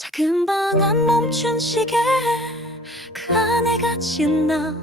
작은 방 안 멈춘 시계. 그 안에 갇힌 나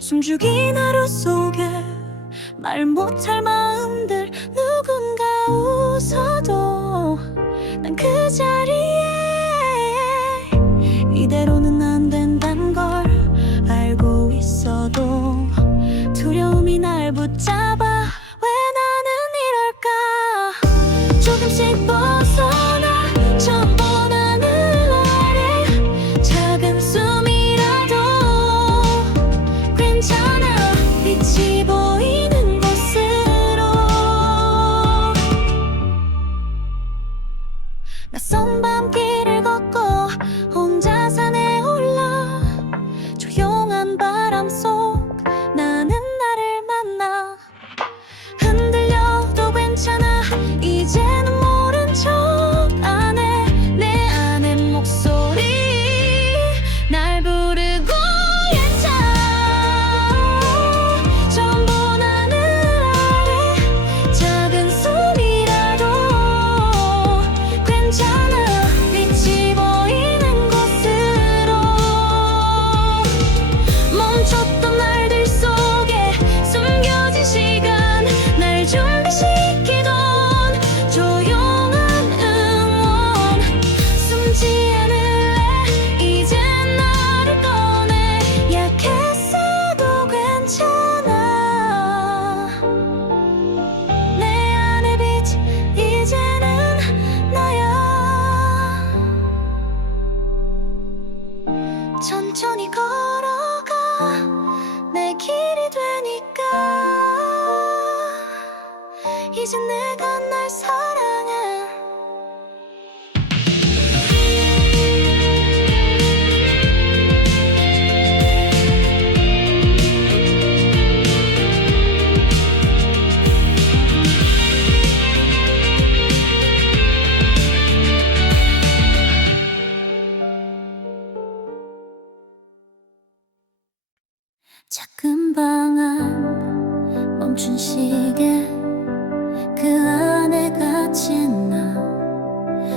숨죽인 하루 속에. 말 못할 마음들 누군가 웃어도 난 그 자리에. 이대로는 안 된단 걸 알고 있어도 두려움이 날 붙잡아 이제 내가 날 사랑해. 작은 방 안 멈춘 시계. 언제나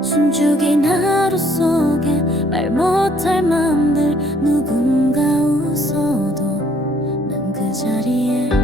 숨죽인 하루 속에 말 못할 맘들 누군가 웃어도 난 그 자리에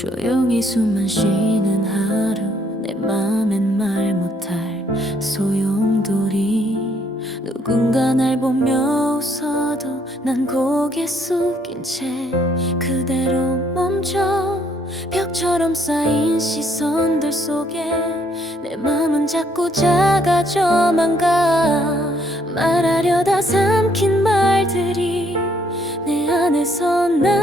조용히 숨만 쉬는 하루. 내 맘엔 말 못할 소용돌이. 누군가 날 보며 웃어도 난 고개 숙인 채 그대로 멈춰. 벽처럼 쌓인 시선들 속에 내 맘은 자꾸 작아져만 가. 말하려다 삼킨 말들이 내 안에서 나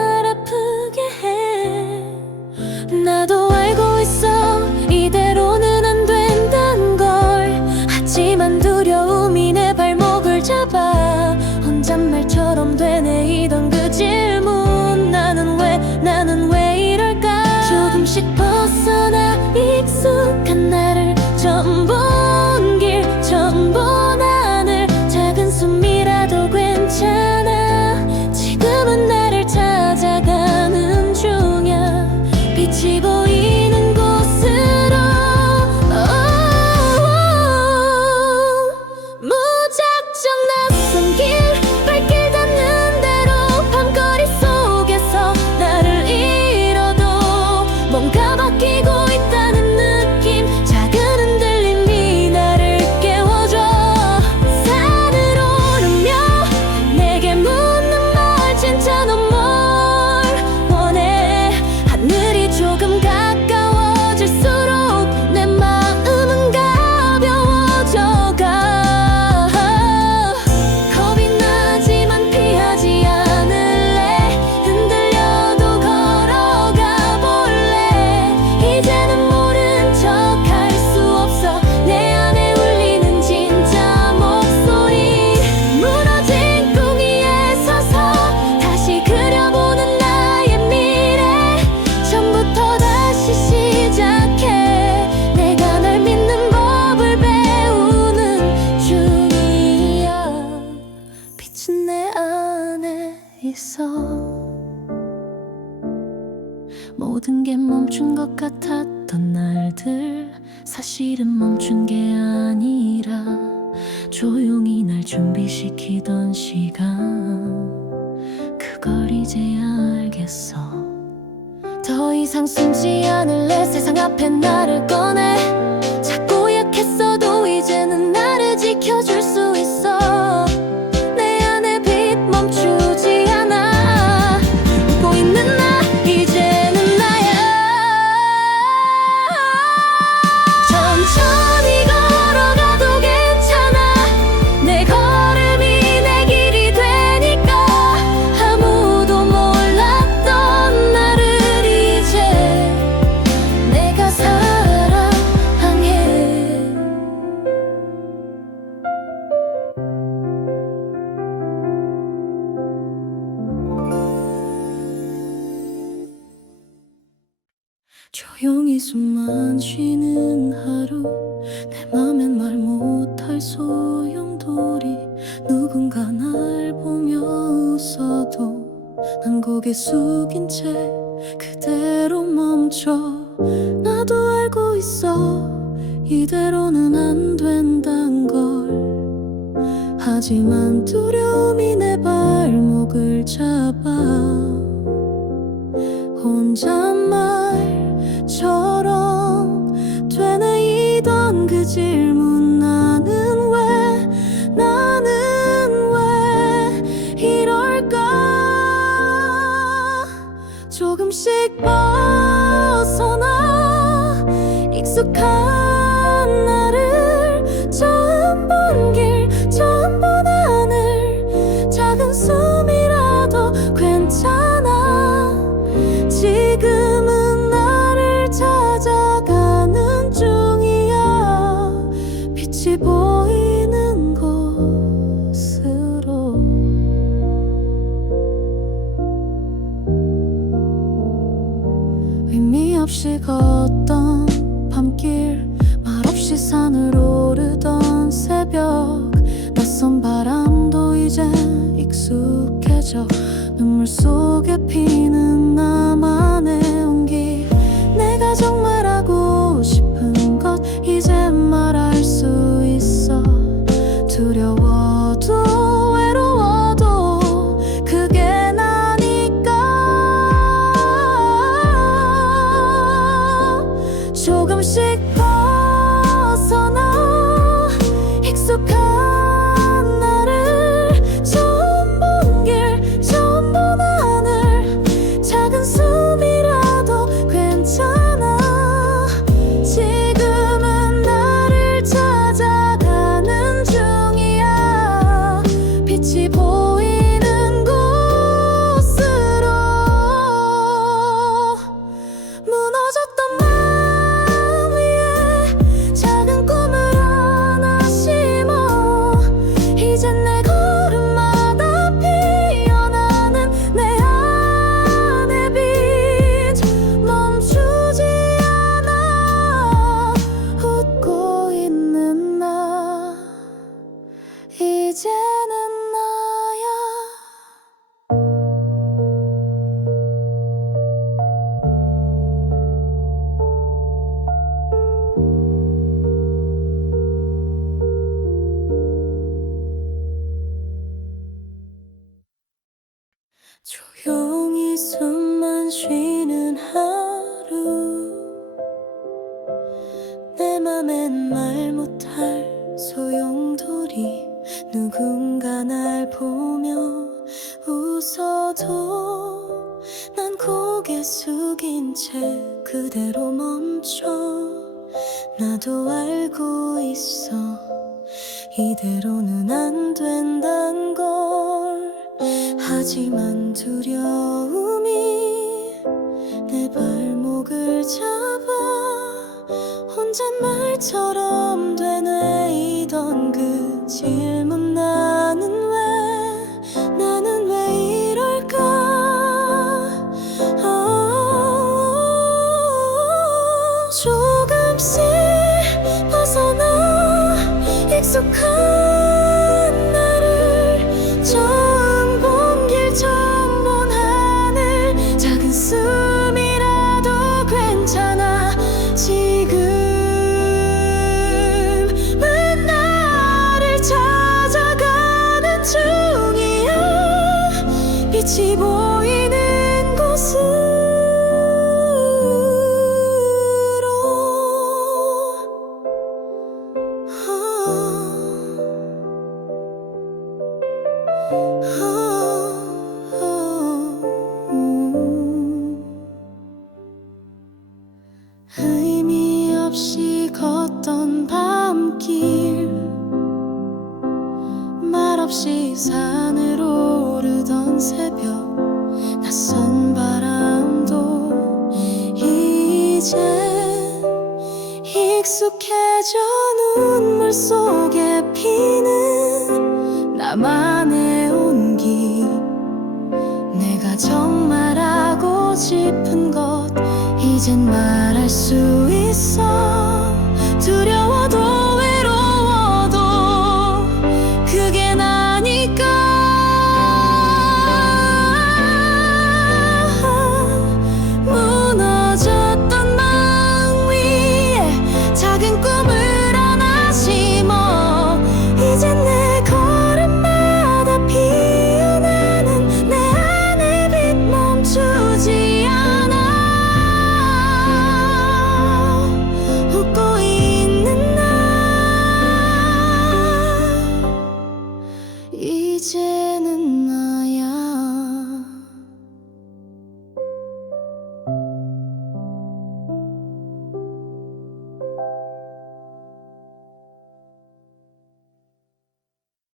멈춘 것 같았던 날들 사실은 멈춘 게 아니라 조용히 날 준비시키던 시간. 그걸 이제야 알겠어. 더 이상 숨지 않을래? 세상 앞에 나를 꺼내. 자꾸 약했어도 이제는 조용히 숨만 쉬는 하루. 내 맘엔 말 못할 소용돌이 누군가 날 보며 웃어도 난 고개 숙인 채 그대로 멈춰. 나도 알고 있어. 이대로는 안 된단 걸. 하지만 두려움이 내 발목을 잡아 혼자 heart 누군가 날 보며 웃어도 난 고개 숙인 채 그대로 멈춰. 나도 알고 있어. 이대로는 안 된단 걸. 하지만 두려움이 내 발목을 잡아 혼잣말처럼 되뇌이던 그 질. 의미 없이 걷던 밤길. 말없이 산을 오르던 새벽. 낯선 바람도 이제 익숙해져 눈물 속에 피는 나만의 온기. 내가 정말 하고 싶은 것 이젠 말 할수 있어